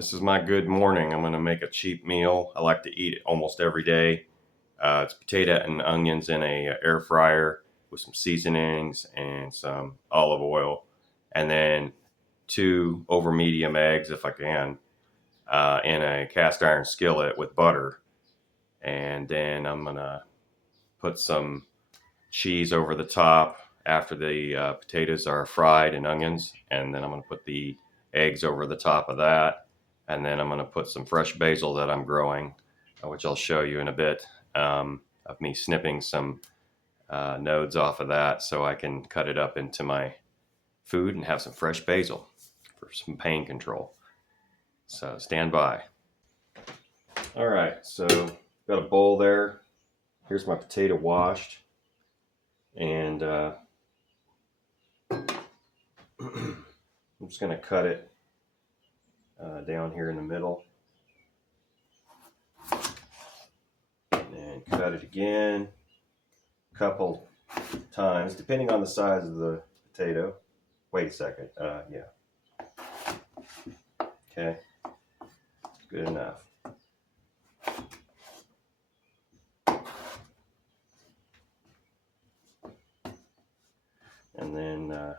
This is my good morning. I'm going to make a cheap meal. I like to eat it almost every day. It's potato and onions in a air fryer with some seasonings and some olive oil, and then two over medium eggs if I can, in a cast iron skillet with butter. And then I'm going to put some cheese over the top after the potatoes are fried and onions, and then I'm going to put the eggs over the top of that, and then I'm going to put some fresh basil that I'm growing, which I'll show you in a bit, of me snipping some nodes off of that so I can cut it up into my food and have some fresh basil for some pain control. So stand by. All right, so got a bowl there. Here's my potato washed, and I'm just going to cut it down here in the middle, and cut it again a couple times depending on the size of the potato. Wait a second. Yeah. Okay. Good enough. And then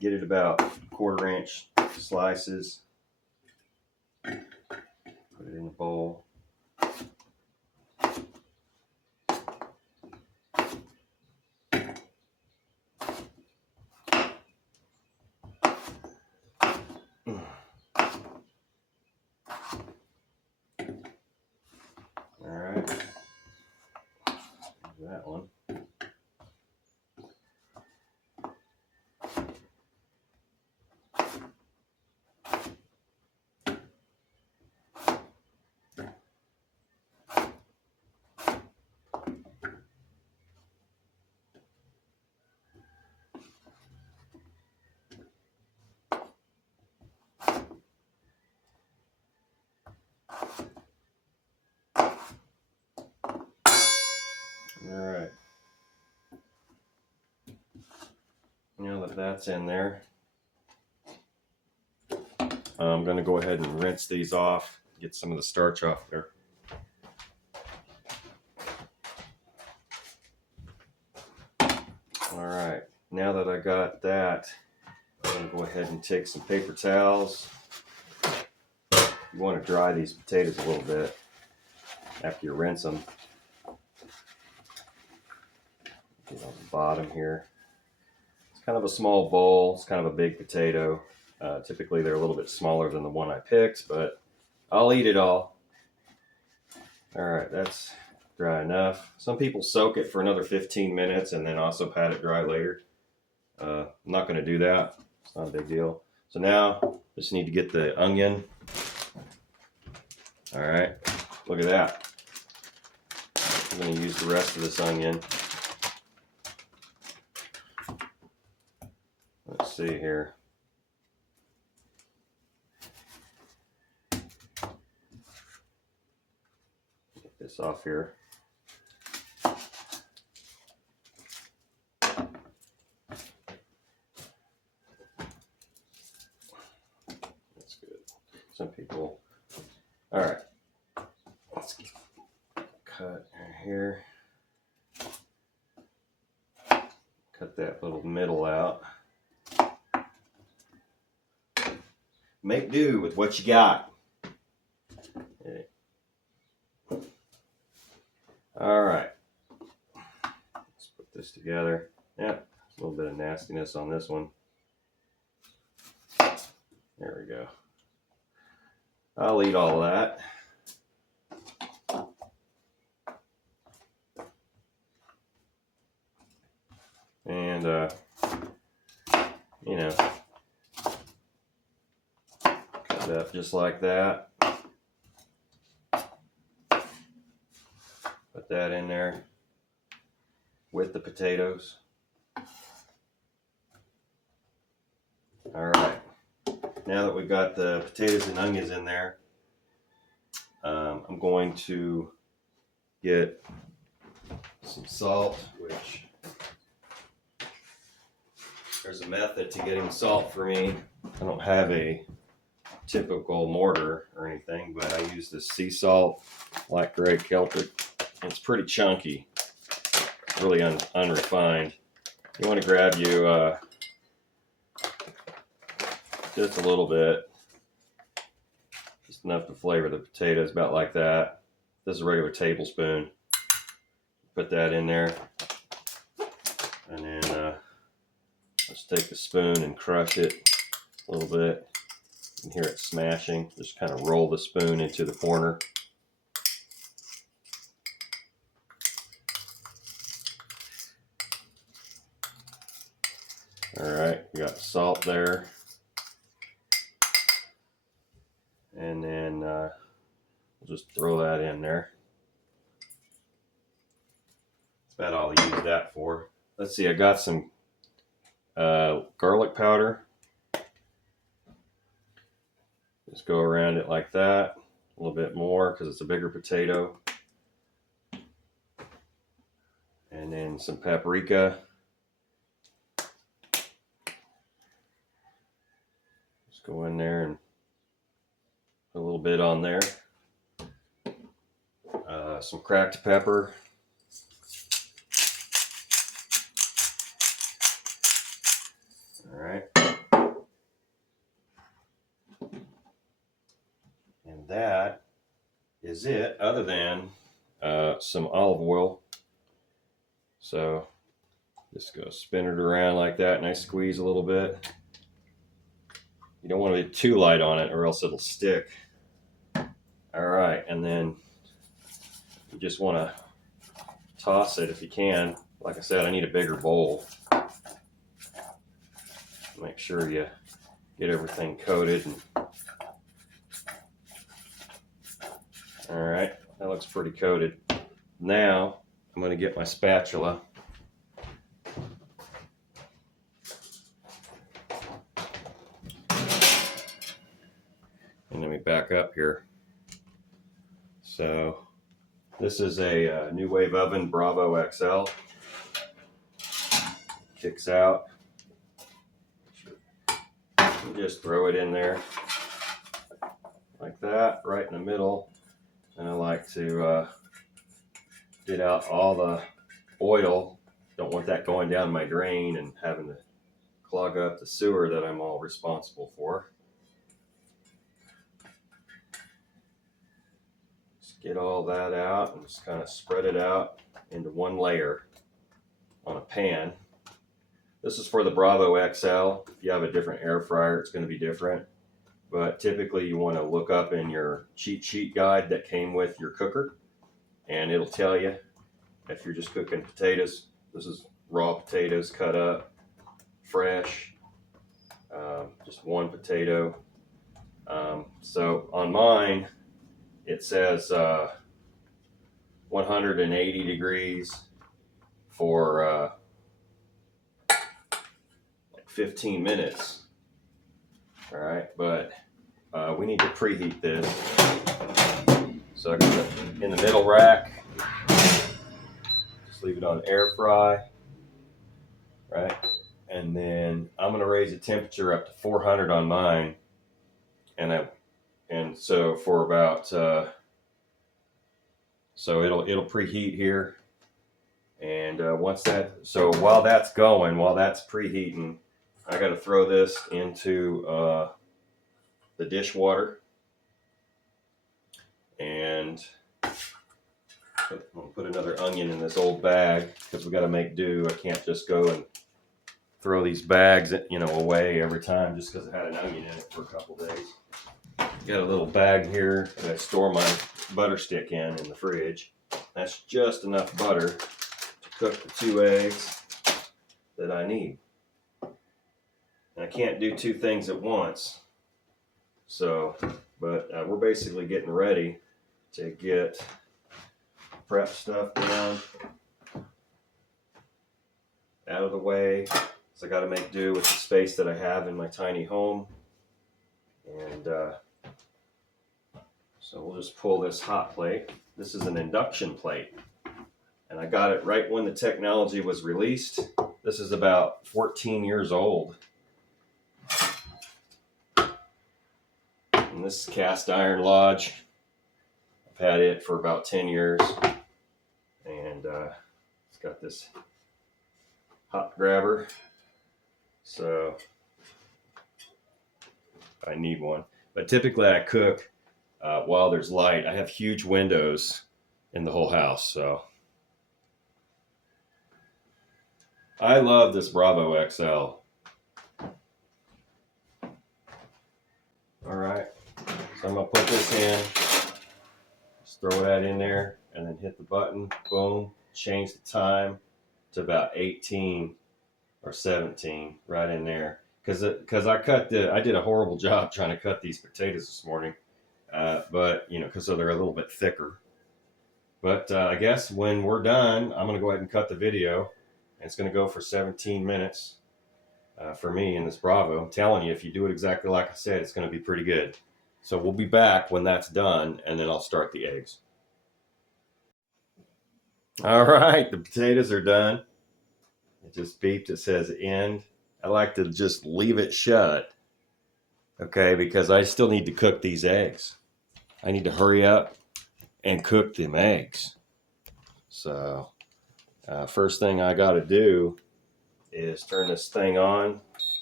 get it about 1/4 inch slices. Put it in a bowl. All right. There's that one. All right. Now that that's in there, I'm going to go ahead and rinse these off, get some of the starch off there. All right, now that I got that, I'm going to go ahead and take some paper towels. You want to dry these potatoes a little bit after you rinse them. Get on the bottom here. It's kind of a small bowl. It's kind of a big potato. Typically they're a little bit smaller than the one I picked, but I'll eat it all. All right, that's dry enough. Some people soak it for another 15 minutes and then also pat it dry later. I'm not going to do that. It's not a big deal. So now just need to get the onion. All right, look at that. I'm going to use the rest of this onion. Let's see here. Get this off here. That's good. Some people. All right. Let's cut here. Cut that little middle out. Make do with what you got. Okay. All right. Let's put this together. Yeah, a little bit of nastiness on this one. There we go. I'll eat all of that. And, you know, cut it up just like that. Put that in there with the potatoes. All right. Now that we've got the potatoes and onions in there, I'm going to get some salt, which there's a method to getting salt for me. I don't have a typical mortar or anything, but I use this sea salt, black gray Celtic. It's pretty chunky, really unrefined. You want to grab you just a little bit, just enough to flavor the potatoes, about like that. This is a regular tablespoon. Put that in there, and then let's take the spoon and crush it a little bit. You can hear it smashing. Just kind of roll the spoon into the corner. All right, we got the salt there. And then we'll just throw that in there. That's about all I use that for. Let's see, I got some garlic powder. Just go around it like that. A little bit more because it's a bigger potato. And then some paprika. Just go in there and put a little bit on there. Some cracked pepper. All right. And that is it, other than some olive oil. So just go spin it around like that, and I squeeze a little bit. You don't want to be too light on it or else it'll stick. All right, and then you just want to toss it if you can. Like I said, I need a bigger bowl. Make sure you get everything coated. All right, that looks pretty coated. Now I'm going to get my spatula. And let me back up here. So this is a New Wave oven, Bravo XL. Kicks out. You just throw it in there like that, right in the middle. And I like to get out all the oil. Don't want that going down my drain and having to clog up the sewer that I'm all responsible for. Just get all that out and just kind of spread it out into one layer on a pan. This is for the Bravo XL. If you have a different air fryer, it's going to be different. But typically you want to look up in your cheat sheet guide that came with your cooker, and it'll tell you if you're just cooking potatoes. This is raw potatoes cut up, fresh, just one potato. So on mine, it says 180 degrees for 15 minutes. All right, but we need to preheat this. So I got it in the middle rack. Just leave it on air fry, right? And then I'm going to raise the temperature up to 400 on mine, and so for about so it'll preheat here. And once that, so while that's preheating, I got to throw this into the dishwater, and I'm gonna put another onion in this old bag because we got to make do. I can't just go and throw these bags, away every time just because it had an onion in it for a couple days. Got a little bag here that I store my butter stick in the fridge. That's just enough butter to cook the 2 eggs that I need. And I can't do 2 things at once. So, but we're basically getting ready to get prep stuff down, out of the way. So I got to make do with the space that I have in my tiny home. And so we'll just pull this hot plate. This is an induction plate. And I got it right when the technology was released. This is about 14 years old. And this is Cast Iron Lodge. I've had it for about 10 years. And it's got this hot grabber. So I need one. But typically I cook while there's light. I have huge windows in the whole house. So I love this Bravo XL. All right. So I'm going to put this in. Just throw that in there and then hit the button. Boom. Change the time to about 18 or 17 right in there. Because I did a horrible job trying to cut these potatoes this morning. But, because they're a little bit thicker. But I guess when we're done, I'm going to go ahead and cut the video. And it's going to go for 17 minutes for me in this Bravo. I'm telling you, if you do it exactly like I said, it's going to be pretty good. So we'll be back when that's done, and then I'll start the eggs. All right, the potatoes are done. It just beeped. It says end. I like to just leave it shut, okay, because I still need to cook these eggs. I need to hurry up and cook them eggs. So first thing I got to do is turn this thing on,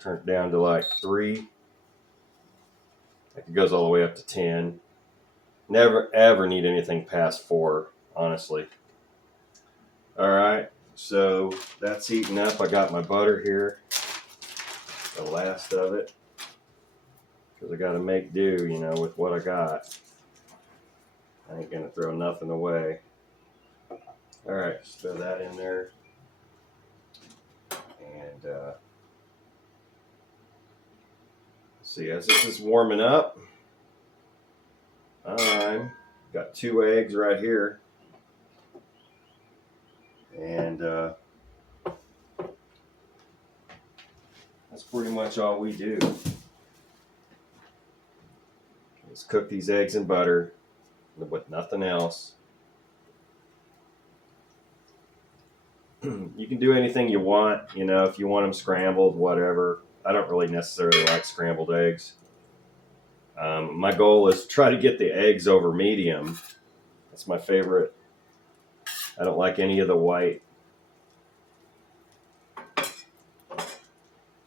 turn it down to like 3. It goes all the way up to 10. Never ever need anything past 4, honestly. All right, so that's heating up. I got my butter here, the last of it, because I got to make do, with what I got. I ain't gonna throw nothing away. All right, just throw that in there, and see, as this is warming up, I'm got 2 eggs right here, and that's pretty much all we do. Just cook these eggs in butter with nothing else. You can do anything you want, if you want them scrambled, whatever. I don't really necessarily like scrambled eggs. My goal is to try to get the eggs over medium. That's my favorite. I don't like any of the white.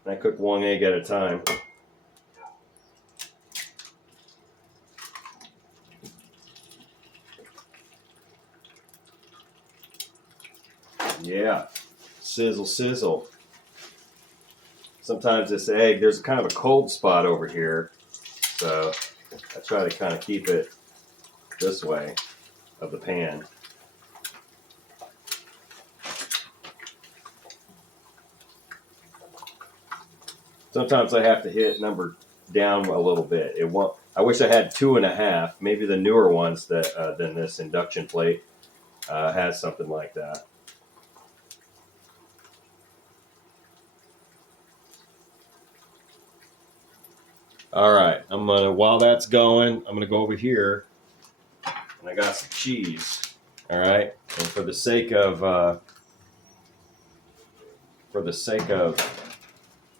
I cook 1 egg at a time. Yeah, sizzle, sizzle. Sometimes this egg, there's kind of a cold spot over here, so I try to kind of keep it this way of the pan. Sometimes I have to hit number down a little bit. It won't. I wish I had 2.5. Maybe the newer ones that than this induction plate has something like that. All right, while that's going, I'm gonna go over here, and I got some cheese. All right, and for the sake of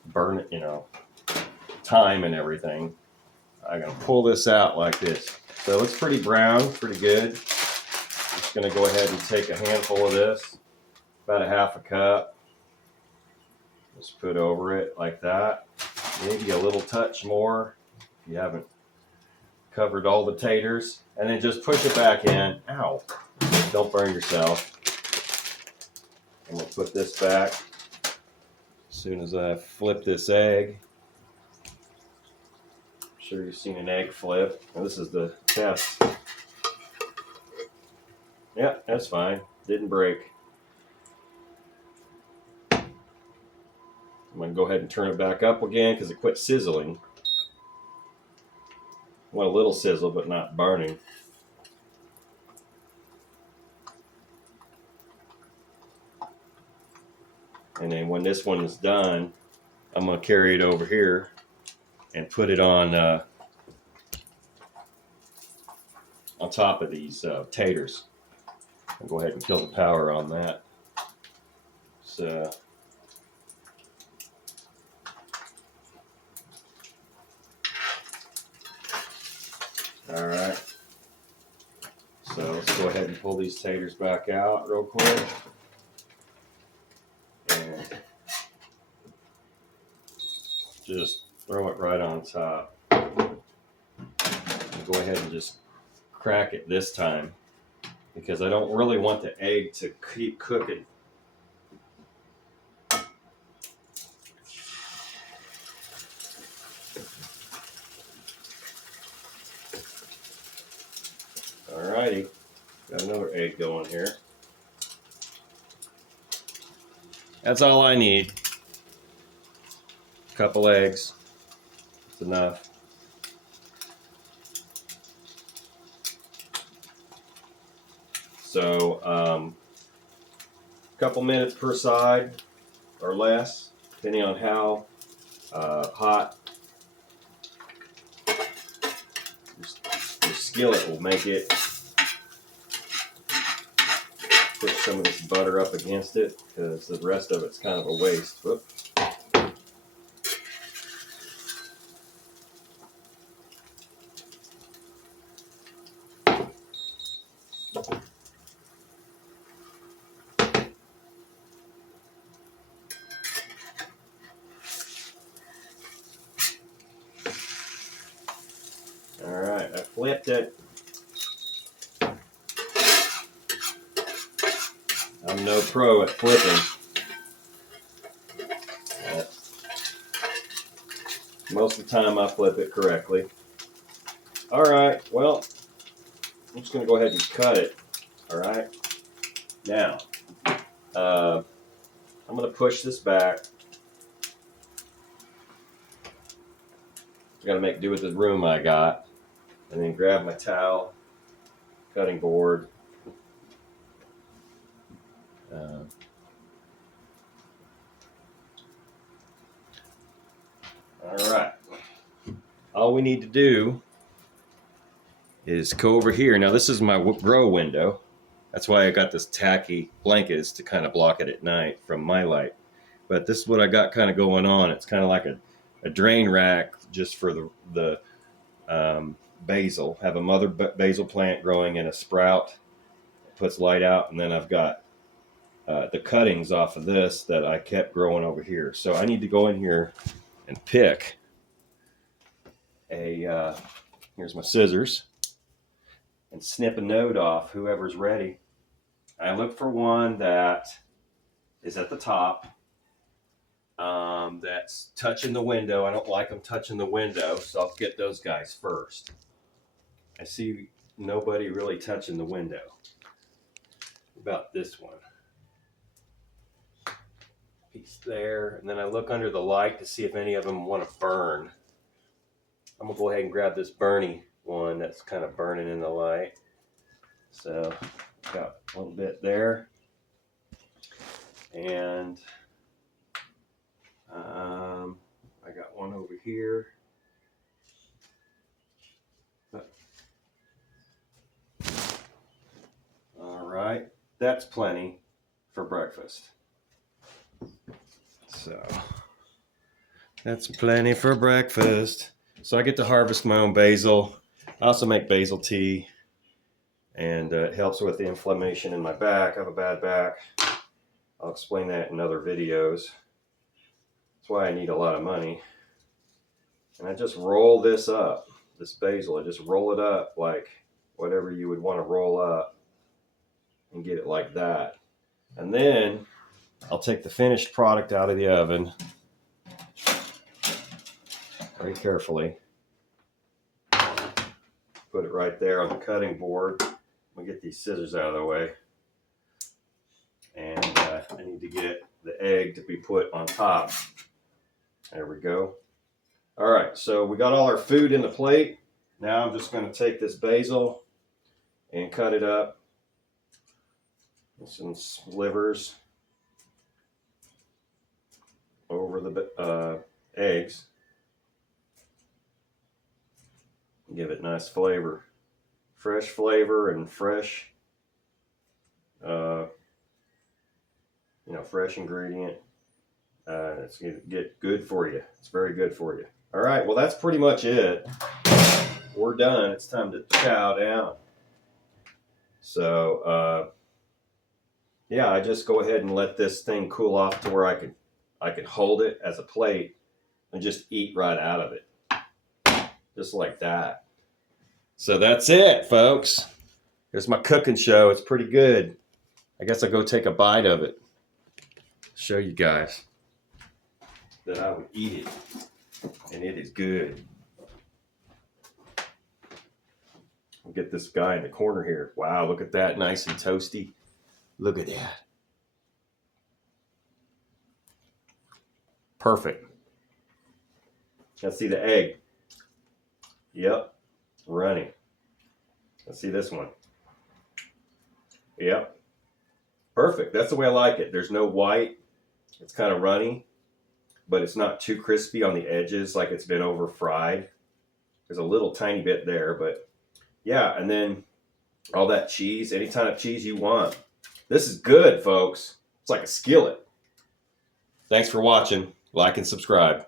burn, time and everything, I'm gonna pull this out like this. So it looks pretty brown, pretty good. Just gonna go ahead and take a handful of this, about a 1/2 cup. Just put over it like that. Maybe a little touch more if you haven't covered all the taters, and then just push it back in. Ow! Don't burn yourself. I'm gonna put this back as soon as I flip this egg. I'm sure you've seen an egg flip. Well, this is the test. Yeah, that's fine. Didn't break. I'm gonna go ahead and turn it back up again because it quit sizzling. I want a little sizzle, but not burning. And then when this one is done, I'm going to carry it over here and put it on top of these taters. I'll go ahead and kill the power on that. So All right. So let's go ahead and pull these taters back out real quick. And just throw it right on top. Go ahead and just crack it this time because I don't really want the egg to keep cooking. Alrighty, got another egg going here. That's all I need. A couple eggs, it's enough. So, a couple minutes per side or less, depending on how hot your skillet will make it. Push some of this butter up against it because the rest of it's kind of a waste. Whoop. Alright, I flipped it. I'm no pro at flipping. Most of the time I flip it correctly. Alright, well, I'm just going to go ahead and cut it. Alright. Now, I'm going to push this back. Got to make do with the room I got. And then grab my towel, cutting board. Alright. All we need to do is go over here. Now this is my grow window. That's why I got this tacky blankets to kind of block it at night from my light. But this is what I got kind of going on. It's kind of like a drain rack just for the basil. Have a mother basil plant growing in a sprout. It puts light out, and then I've got the cuttings off of this that I kept growing over here. So I need to go in here and pick a, here's my scissors, and snip a node off, whoever's ready. I look for one that is at the top, that's touching the window. I don't like them touching the window, so I'll get those guys first. I see nobody really touching the window. What about this one? Piece there, and then I look under the light to see if any of them want to burn. I'm gonna go ahead and grab this Bernie one that's kind of burning in the light. So got a little bit there, and I got one over here. All right, that's plenty for breakfast. So that's plenty for breakfast. So I get to harvest my own basil. I also make basil tea, and it helps with the inflammation in my back. I have a bad back. I'll explain that in other videos. That's why I need a lot of money. And I just roll this up, this basil. I just roll it up like whatever you would want to roll up and get it like that. And then I'll take the finished product out of the oven very carefully. Put it right there on the cutting board. I'm gonna get these scissors out of the way. And I need to get the egg to be put on top. There we go. All right, so we got all our food in the plate. Now I'm just gonna take this basil and cut it up with some slivers over the eggs. Give it nice flavor, fresh flavor, and fresh, fresh ingredient. It's gonna get good for you. It's very good for you. All right, well that's pretty much it. we're done. It's time to chow down. So, yeah, I just go ahead and let this thing cool off to where I can hold it as a plate and just eat right out of it. Just like that. So that's it, folks. Here's my cooking show. It's pretty good. I guess I'll go take a bite of it. Show you guys that I would eat it. And it is good. I'll get this guy in the corner here. Wow, look at that. Nice and toasty. Look at that. Perfect. Let's see the egg. Yep. Runny. Let's see this one. Yep. Perfect. That's the way I like it. There's no white. It's kind of runny, but it's not too crispy on the edges like it's been over fried. There's a little tiny bit there, but yeah. And then all that cheese, any kind of cheese you want. This is good, folks. It's like a skillet. Thanks for watching. Like and subscribe.